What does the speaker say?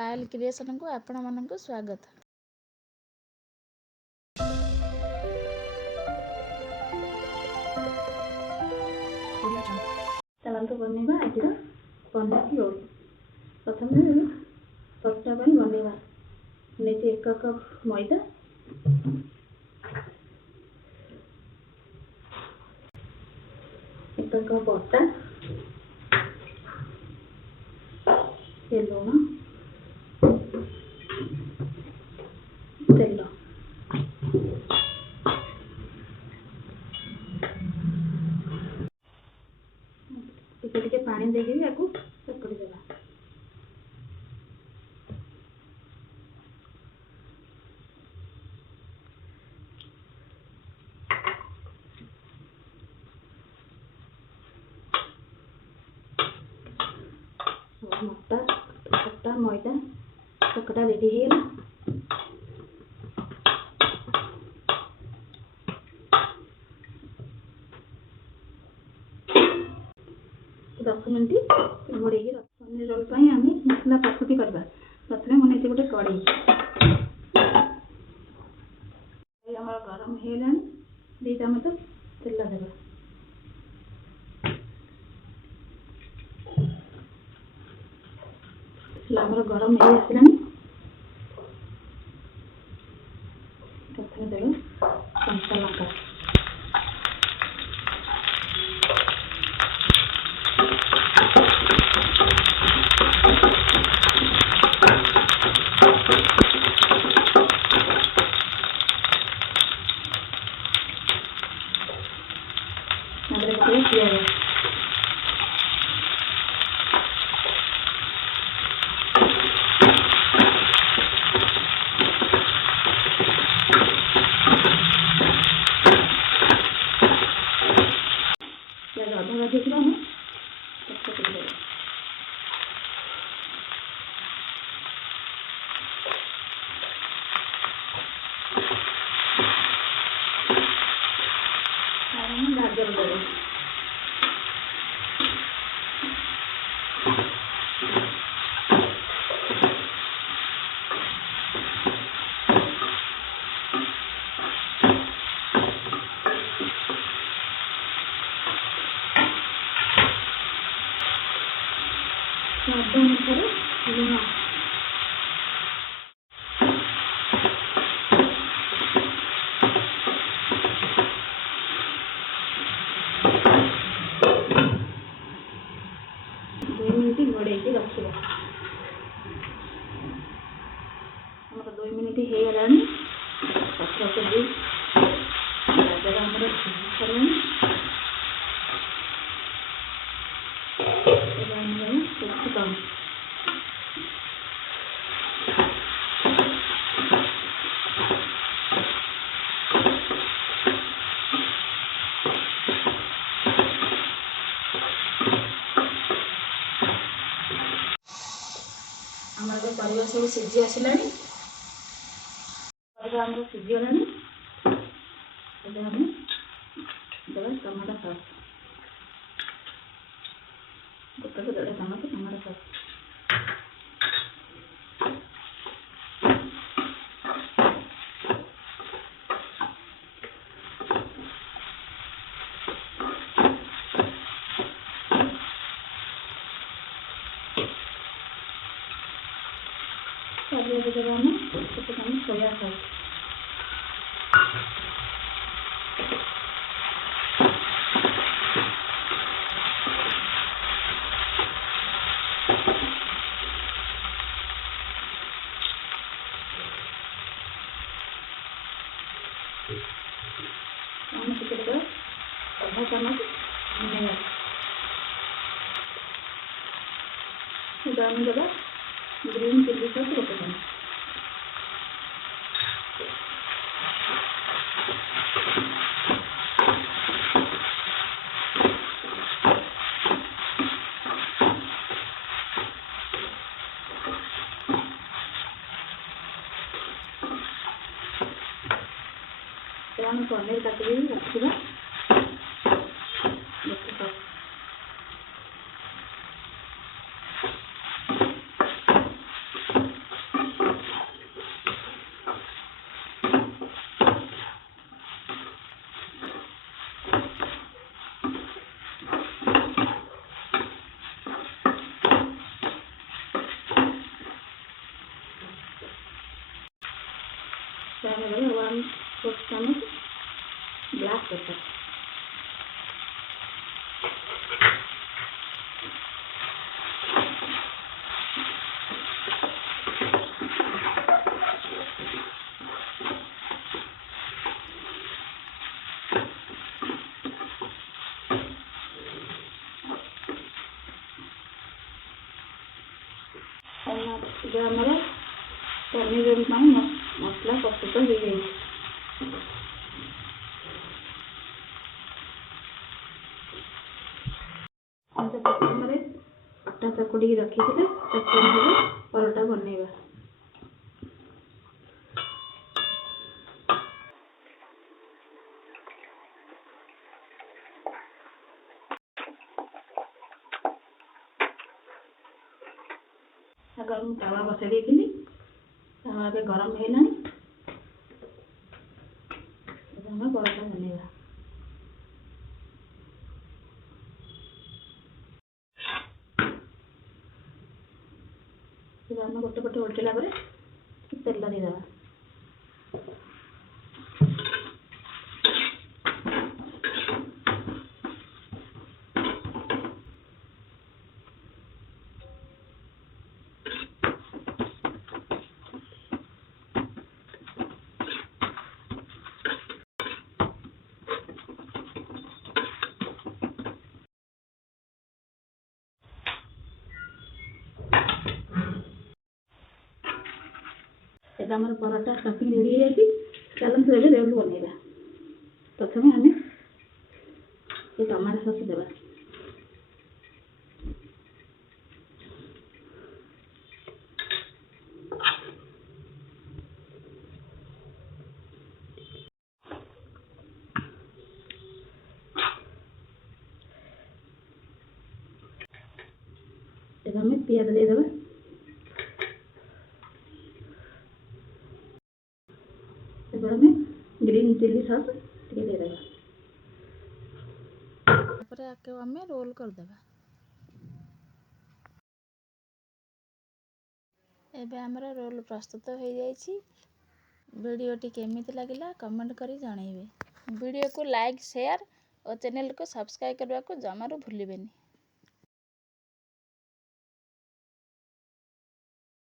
ପାୟଲ କ୍ରିଏସନକୁ ଆପଣମାନଙ୍କୁ ସ୍ୱାଗତ। ଚାଲନ୍ତୁ ବନେଇବା ଆଜିର ପନିର ରୋଲ୍। ପ୍ରଥମେ ତରକା ପାଇଁ ବନେଇବା। ନେଇଛି 1 କପ୍ ମଇଦା, 1 କପ୍ ଅଟା, ଲୁଣ, ତେଲ। ଟିକେ ଟିକେ ପାଣି ଦେଇକି ୟାକୁ ଚକଟି ଦେବା। ଅଟା ମଇଦା ଚକଟା ରେଡି ହେଇଗଲା। दस मिनट घोड़े पनीर रोल पर आम मसला प्रस्तुति करवा। प्रथम मैं नहीं गोटे कड़े गरम होगा 2 चामच तेल देवा। गरम हो आसला प्रथम देवे कंचा लंका, प्याज, अधा भाजी थी गाजर देवे। स्वाद अनुसार लुण, घोड़े रखा। 2 मिनिट हो गला। पत्रकोबी गाजर आमर सारे कैप्सिकम, आमर परिवा सब सीझी आसला। परिवा सीझीगला। टमाटो सॉस, गोटे को 1.5 चामच टमाटो सॉस, सोया सॉस, आधा चामच विनेगर, देवा ग्रीन चिल्ली सॉस 1 चामच, पनीर काटिक रखा। ଆମେ ଦେବା 1/4 ଚାମଚ ବ୍ଲାକ୍ ପେପର। ଏବେ ଆମର ପନିର ରୋଲ୍ ପାଇଁ ମସଲା ପ୍ରସ୍ତୁତ ହୋଇଯାଇଛି। ଆମେ ପ୍ରଥମରେ ଅଟା ଚକୁଡ଼ିକି ରଖିଥିଲେ ତାକୁ ପରଟା ବନେଇବା। ଆଗ ମୁଁ ତାୱା ବସାଇ ଦେଇଥିଲି, ତାୱା ଏବେ ଗରମ ହେଇଗଲାଣି। ଏବେ ଆମେ ପରଟା ବନେଇବା। ଏବେ ଆମେ ଗୋଟେ ପଟେ ଓଲଟିଲା ପରେ ତେଲ ଦେଇଦେବା। ଏବେ ଆମର ପରଟା ଷ୍ଟଫିଂ ରେଡ଼ି ହେଇଯାଇଛି। ଚାଲନ୍ତୁ ଏବେ ରୋଲ୍ ବନେଇବା। ପ୍ରଥମେ ଆମେ ଟମାଟୋ ସସ୍ ଦେବା। ଏବେ ଆମେ ପିଆଜ ଦେଇଦେବା। ଏବେ ଆମେ ଗ୍ରୀନ୍ ଚିଲି ସସ୍ ଟିକେ ଦେଇଦେବା। ତାପରେ ଆକୁ ଆମେ ରୋଲ୍ କରିଦେବା। ଏବେ ଆମର ରୋଲ୍ ପ୍ରସ୍ତୁତ ହୋଇଯାଇଛି। ଭିଡ଼ିଓଟି କେମିତି ଲାଗିଲା କମେଣ୍ଟ କରି ଜଣାଇବେ। ଭିଡ଼ିଓକୁ ଲାଇକ୍, ସେୟାର ଓ ଚ୍ୟାନେଲକୁ ସବସ୍କ୍ରାଇବ୍ କରିବାକୁ ଜମାରୁ ଭୁଲିବେନି।